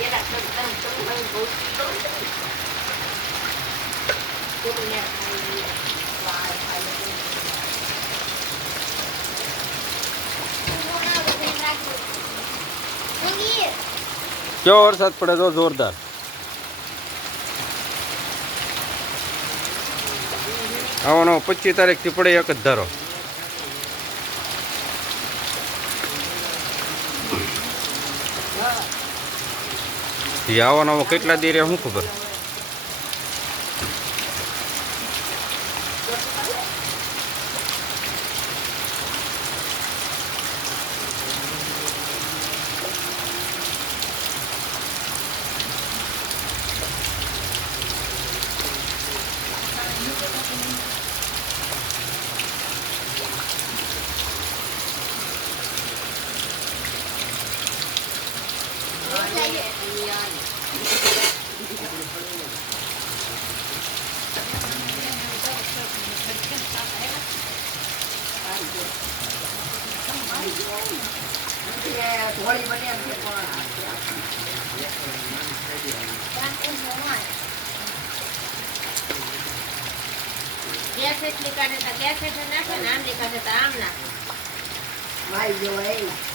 એના તમે તમે તમે મને બહુ કીધો છે ને. પેલું ને ખાઈ વાળ ખાઈ કેવો વરસાદ પડે તો જોરદાર આવો નવો પચીસ તારીખથી પડે એક જ ધારો એ આવો નવો કેટલા દી રે શું ખબર? ધોળી બની એમ છે ગેસ એટલી કાઢે ગેસ એટલે નાખે ને આમ તો આમ નાખે. ભાઈ જેવો એ.